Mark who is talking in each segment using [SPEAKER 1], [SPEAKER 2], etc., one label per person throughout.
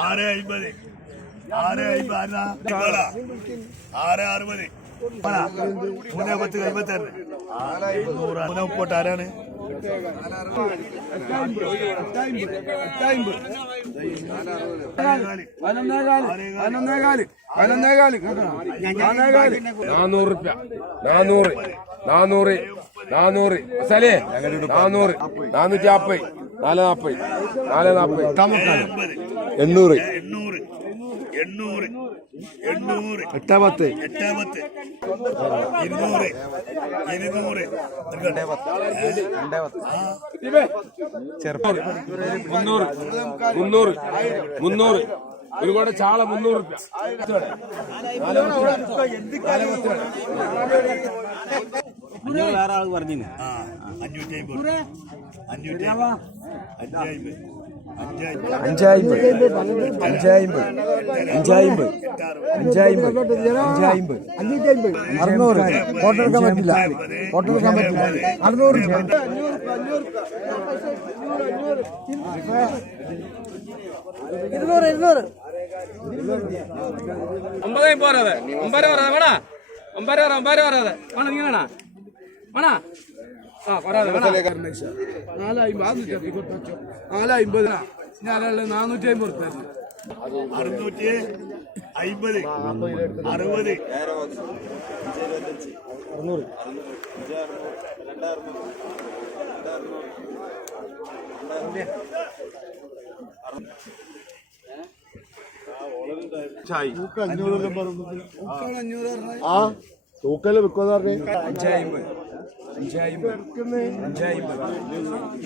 [SPEAKER 1] ആറ് അമ്പത് ആറ് അമ്പത്? ആറ് അറുപത്. പത്ത് മൂന്ന് പത്ത് അമ്പത്താറ് മൂന്ന് മുപ്പോട്ട് ആരാണ്
[SPEAKER 2] നാനൂറ് റുപ്യ നാനൂറ് നാനൂറ് നാനൂറ് സലേ നാനൂറ് നാനൂറ്റി നാപ്പത് നാല് നാപ്പത് നാല് നാപ്പത് എണ്ണൂറ്
[SPEAKER 1] എണ്ണൂറ് എണ്ണൂറ് എണ്ണൂറ്
[SPEAKER 2] എട്ടാപത്ത്
[SPEAKER 1] എട്ടാമത്ത് ഇരുന്നൂറ് ഇരുന്നൂറ്
[SPEAKER 2] മുന്നൂറ്. മുന്നൂറ്. മുന്നൂറ്. ഒരു കൂടെ ചാള മുന്നൂറ് റുപ്യ.
[SPEAKER 3] വേറെ ആൾ പറഞ്ഞു
[SPEAKER 1] അഞ്ഞൂറ്റി അമ്പത് അഞ്ഞൂറ്റി അമ്പത് അഞ്ചായിമ്പത്.
[SPEAKER 4] അഞ്ചായിമ്പത്. അഞ്ചായിമ്പത്. അഞ്ചായിമ്പത്. അഞ്ചായിമ്പത്. അഞ്ചായിമ്പത് അറുന്നൂറ്. ഫോട്ടോ എടുക്കാൻ പറ്റില്ല. ഫോട്ടോ എടുക്കാൻ പറ്റില്ല. അറുന്നൂറ് ഇരുന്നൂറ് ഇരുന്നൂറ്.
[SPEAKER 3] ഒമ്പതേ പോരാതെ ഒമ്പത് പറയാതെ വേണ? ഒമ്പത് പറ ഒമ്പത് പറയാതെ വേണ? നീ വേണ? വേണ?
[SPEAKER 5] നാനൂറ്റി അമ്പത്.
[SPEAKER 1] അറുന്നൂറ്റി അമ്പത് അറുപത്
[SPEAKER 4] ആ തൂക്കൽ വെക്കുമെന്ന് പറഞ്ഞു?
[SPEAKER 6] അഞ്ചായിമ്പത് അഞ്ചായിമ്പത്. അഞ്ചായിമ്പത്.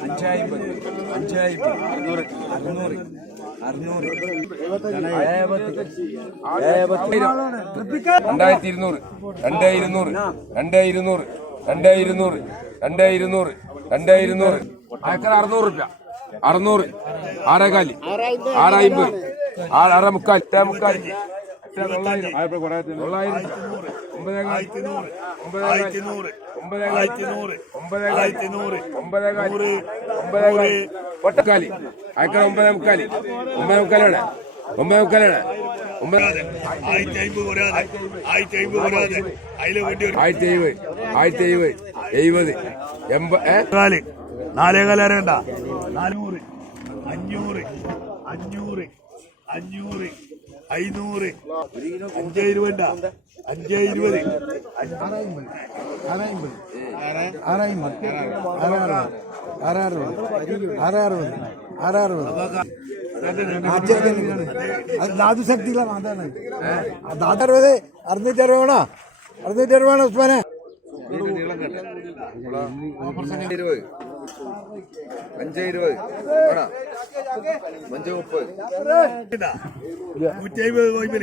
[SPEAKER 6] അഞ്ചായിമ്പത്. അഞ്ചായിമ്പത് അറുന്നൂറ്. അറുന്നൂറ്. അറുന്നൂറ്.
[SPEAKER 2] രണ്ടായിരത്തി ഇരുന്നൂറ്. രണ്ടേ ഇരുന്നൂറ്. രണ്ടേ ഇരുന്നൂറ്. രണ്ടേ ഇരുന്നൂറ്. രണ്ടേ ഇരുന്നൂറ്. രണ്ടേ ഇരുന്നൂറ്. അയക്കര അറുന്നൂറ് റുപ്യ അറുന്നൂറ്. ആറേകാലി. ആറായിമ്പത് ആറ് മുക്കാൽ. മുക്കാൽ. ഒട്ടക്കാലി അയക്കര ഒമ്പതേ മുക്കാലി ഒമ്പതേ മുക്കാലാണ് ഒമ്പതേ മുക്കാലാണ്
[SPEAKER 1] ആയിരത്തി അമ്പത് വരാതെ ആയിരത്തി അമ്പത് വരാതെ അതിലെ വേണ്ടി
[SPEAKER 2] ആയിരത്തി എഴുപത് ആയിരത്തി എഴുപത് എഴുപത് എൺപത്
[SPEAKER 1] നാല് നാലേകാല വേണ്ട നാനൂറ് അഞ്ഞൂറ് അഞ്ഞൂറ് അഞ്ഞൂറ് അഞ്ഞൂറ് അഞ്ചേ ഇരുപണ്ട അഞ്ചേ ഇരുപത്
[SPEAKER 4] ആറായിമ്പത് ആറായിമ്പത് ആറാറുപത് ആറാറുപത് ആറാറുപത് ധാതു അറുന്നൂറ്റി അറുന്നൂറ്റി ഉസ്മാനെ
[SPEAKER 2] ഇരുപത് അഞ്ച് ഇരുപത്. അഞ്ച് മുപ്പത്.
[SPEAKER 1] നൂറ്റി അമ്പത് കോയിമ്പൽ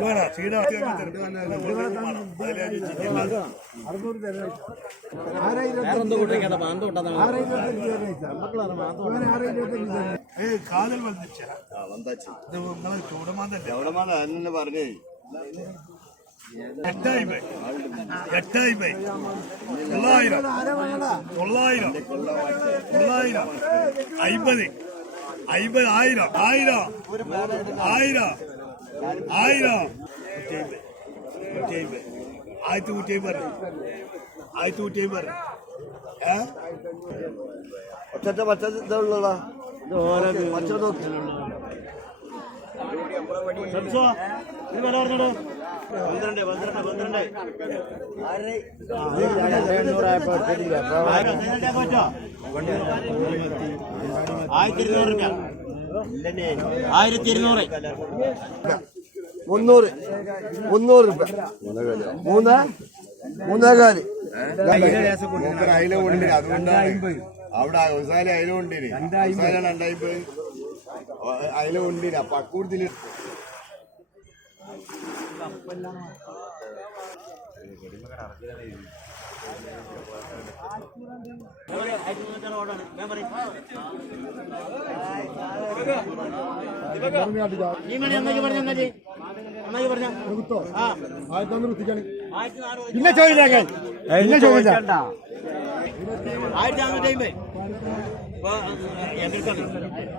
[SPEAKER 1] വേണോ? ചീട കാതൽ വന്നിച്ച. ഇത് നിങ്ങളെ ചൂടമാന്തല്ലേ?
[SPEAKER 5] പറഞ്ഞേ.
[SPEAKER 1] എട്ടായിരം. എട്ടായിരം തൊള്ളായിരം. തൊള്ളായിരം. തൊള്ളായിരം. അയ്പത് അയ്പത് ആയിരം. ആയിരം. ആയിരം. ആയിരം ആയിരത്തി നൂറ്റി അമ്പത് ആയിരത്തി നൂറ്റി അമ്പത് ഏ
[SPEAKER 5] ഒറ്റ പച്ച ഇതുള്ളതാ പച്ച നോക്കി. പന്ത്രണ്ട് പന്ത്രണ്ട് പന്ത്രണ്ട് ആയിരത്തി ഇരുന്നൂറ് രൂപ ആയിരത്തി ഇരുന്നൂറ് മുന്നൂറ് മുന്നൂറ് രൂപ മൂന്ന് മൂന്നേകാൽ
[SPEAKER 4] അയില അതുകൊണ്ടാണ് അവിടെ അവസാനം അയില കൊണ്ടിന് അവസാനം രണ്ടായിപ്പത് അയില കൊണ്ടിന് അപ്പൊ
[SPEAKER 5] അക്കൂട്ടത്തിൽ മണി പറഞ്ഞ പറഞ്ഞ.
[SPEAKER 4] പിന്നെ ചോദിച്ച
[SPEAKER 5] ആയിരത്തി നാനൂറ്റി അമ്പത്
[SPEAKER 3] എതിർക്കണം